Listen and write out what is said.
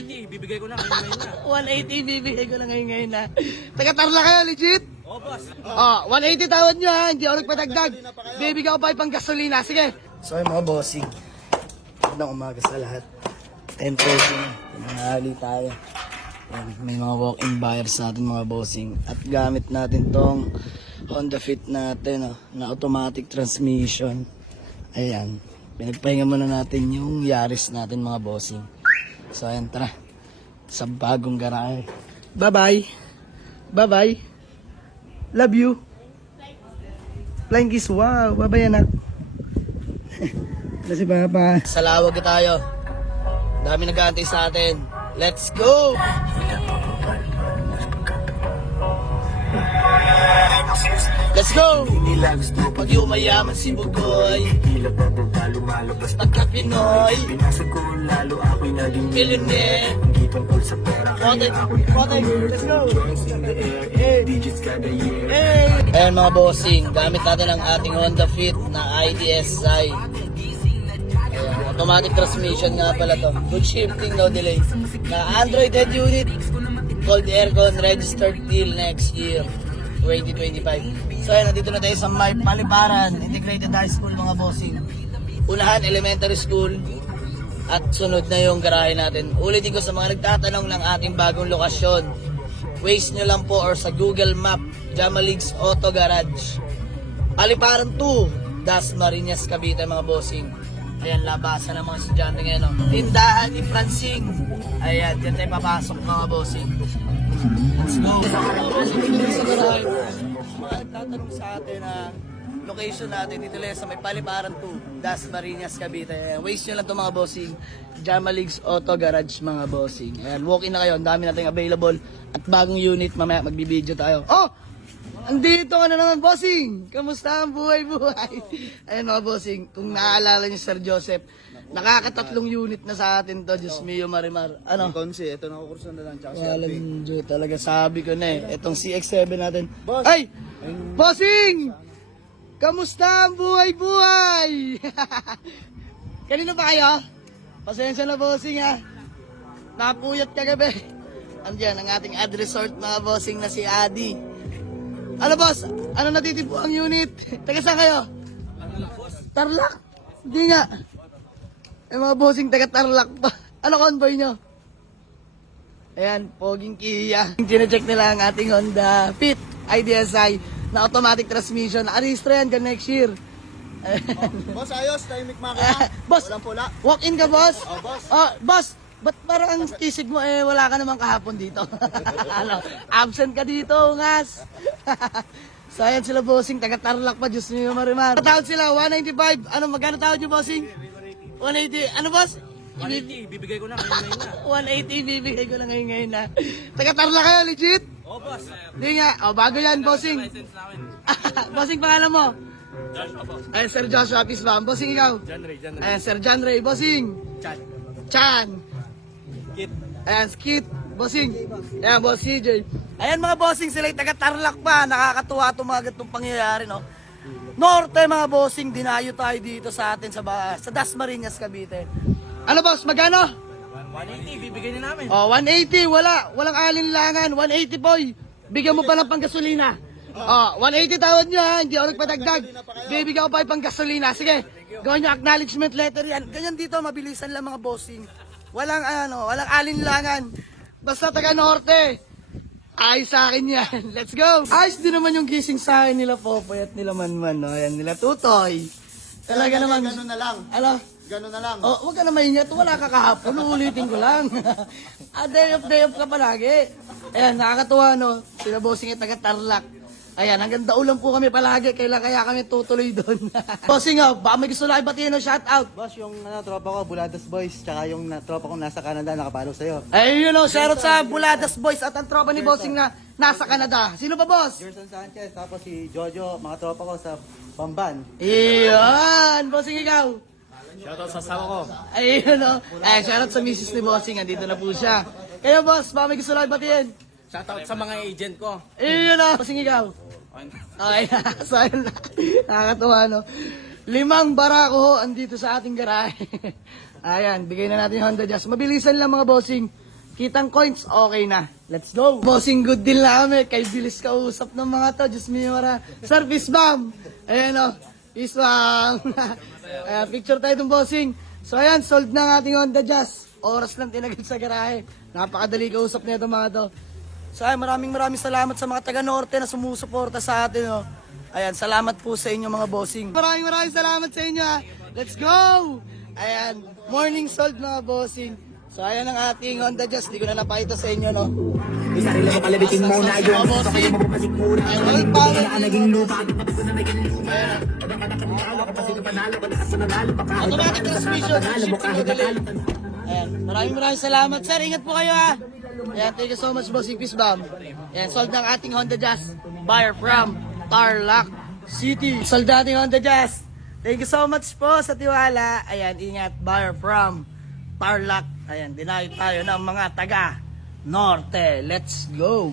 bibigay ko na ngayon na. 180 bibigay ko na ngayon na. Taga-Tarlac kayo, legit? Oh, boss. 180 tawad nyo ha, hindi ako nagpadagdag. Bibigyan ko pa pang gasolina, sige. So yung mga bossing, magandang umaga sa lahat. 10:30 na, nanghali tayo. Yan, may mga walk-in buyers sa atin mga bossing. At gamit natin tong Honda Fit natin, na automatic transmission. Ayan, pinagpahinga muna natin yung Yaris natin mga bossing. So ayan, tara. Sa bagong garahe. Bye-bye. Bye-bye. Love you. Flying kiss. Wow. Bye-bye, anak. Kasi Papa. Sa lawag na tayo. Dami nag-aantay sa atin. Let's go! Let's go! Pag yung mayaman si Bugoy, pagka Pinoy, millionaire. Let's go! Hey! Ayan mga bossing, gamit natin ang ating Honda Fit na IDSi. Ayan, automatic transmission nga pala to. Good shifting, no delay. Na Android head unit, cold aircon, registered till next year, 2025. So ayan, nandito na tayo sa may Paliparan Integrated High School mga bossing. Unahan, elementary school. At sunod na yung garahe natin. Ulitin ko sa mga nagtatanong ng ating bagong lokasyon. Waze nyo lang po or sa Google Map, Jamaligs Auto Garage. Paliparan 2, Dasmariñas, Cavite mga bossing. Ayan, labasan ng mga estudyante ngayon. Tindahan ni Francing. Ayan, dyan tayo papasok mga bossing. Let's go. Mga bossing, dito sa garahe. Mga nagtatanong sa atin na location natin dito lang sa may Paliparan 2, Dasmariñas, Cavite. Waste nyo lang ito mga bossing. Jamaligs Auto Garage mga bossing. Ayan, walk-in na kayo. Ang dami natin available. At bagong unit, mamaya magbibideo tayo. Oh! Andito ka na naman, bossing! Kamusta ang buhay-buhay? Ayan mga bossing, kung naaalala niyo Sir Joseph, nakakatatlong unit na sa atin to, Diyos mio Marimar. Ano? Konsi, ito na kukursan na lang, tsaka si Alvin. Walang Diyo, talaga sabi ko na eh. Itong CX-7 natin. Ay! Bossing! Kamusta ang buhay-buhay? Kanino pa kayo? Pasensya na bossing ha. Napuyat kagabi. Andiyan ang ating ad resort mga bossing na si Adi. Ano boss? Ano natitipo ang unit? Taga saan kayo? Tarlac? Hindi nga. Eh mga bossing taga Tarlac pa. Ano convoy nyo? Ayan, poging Kia. Chine-check nila ang ating Honda Fit IDSi na automatic transmission. Aristro yan ka next year. Boss, ayos, timing makina. Boss, Walang pula. walk-in ka boss? Oh, boss. Boss, ba't parang ang kisig mo wala ka namang kahapon dito? Ano, absent ka dito, ngas. So ayan sila bossing, taga Tarlac pa, Diyos niyo Marimar. Tawad sila, 195. Ano, magkano tawad niyo bossing? 180. Ano boss? 180, bibigay ko na ngayon na. 180 bibigay ko na ngayon na. Taga Tarlac kayo, legit? Oh, boss. Hindi nga, bago yan bossing. License namin. Bossing, pangalan mo? Joshua, boss. Ay, Sir Joshua Pisbam. Bossing, ikaw? John Ray. Ayan, Sir John Ray. Bossing. Chat. Chan. Kit. Ayan, Skit. Bossing. Ayan, Boss CJ. Ayan mga bossing, sila yung taga-Tarlac pa. Nakakatuwa itong mga ganitong pangyayari, no? Norte mga bossing, dinayo tayo dito sa atin sa Dasmariñas, Cavite. Ano boss, magkano? 180, bibigay na namin. 180, walang alinlangan. 180 boy. Bigyan mo pa ng panggasolina. 180 tawad nyo ha, hindi ako nagpadagdag. Bibigyan ko pa yung panggasolina. Sige, gawin nyo acknowledgement letter yan. Ganyan dito, mabilisan lang mga bossing. Walang alinlangan. Basta taga Norte. Ayos sa akin yan. Let's go. Ayos din naman yung gising sa akin nila Popoy at nila Manman. No? Ayan, nila Tutoy. Talaga naman. Ganun na lang. Ano? Ganun na lang. Huwag ka na maingat. Wala ka kahapon. Uulitin ko lang. Day off ka palagi. Ayan, nakakatuwa no. Sila bossing at taga Tarlac. Ayan, hanggang daulan po kami palagi. Kaya kami tutuloy doon. Bossing baka may gusto lang ibatiin shout out. Boss, yung tropa ko, Buladas Boys, tsaka yung tropa ko nasa Canada, nakapalo sa'yo. Ay, shout out sa Buladas Boys at ang tropa ni Bossing na nasa Canada. Sino pa boss? Gerson Sanchez, tapos si Jojo, mga tropa ko sa Bamban. Iyan, Bossing ikaw. Shoutout sa asawa ko. Ayun Ay, shoutout sa misis ni Bossing. Andito na po siya. Kaya boss, baka may gusto lang batiin. Shoutout sa mga agent ko. Ayun Bossing ikaw. Okay, so ayun na. Nakakatuwa no. 5 barako andito sa ating garahe. Ayan, bigay na natin yung Honda Jazz. Mabilisan lang mga bossing. kitang coins, okay na. Let's go. Bossing, good deal na kami. Kay bilis kausap ng mga to. Diyos me, mara. Sir, peace bomb. Ayan o. Peace bomb. Ayan, picture tayo ng bossing. So ayan, sold na ang ating Honda Jazz. Oras lang tinagad sa garahe. Napakadali kausap nito mga to. So ayan, maraming salamat sa mga taga-norte na sumusuporta sa atin. Oh. Ayan, salamat po sa inyo mga bossing. Maraming salamat sa inyo ha. Let's go! Ayan, morning sold mga bossing. So ayan ang ating Honda Jazz. Di ko na napakita sa inyo, no? Isarili mo kalabitin mo na yun. Gusto kayo mapapasikmura. Ayan, power. Naging lupa. Automatic transmission. Ayan, maraming salamat. Sir, ingat po kayo ha. Ayan, thank you so much, bossing. Peace bomb. Ayan, sold ng ating Honda Jazz. Buyer from Tarlac City. Sold na ating Honda Jazz. Thank you so much po sa tiwala. Ayan, ingat. Buyer from Tarlac. Ayan, dinayo tayo ng mga taga Norte. Let's go.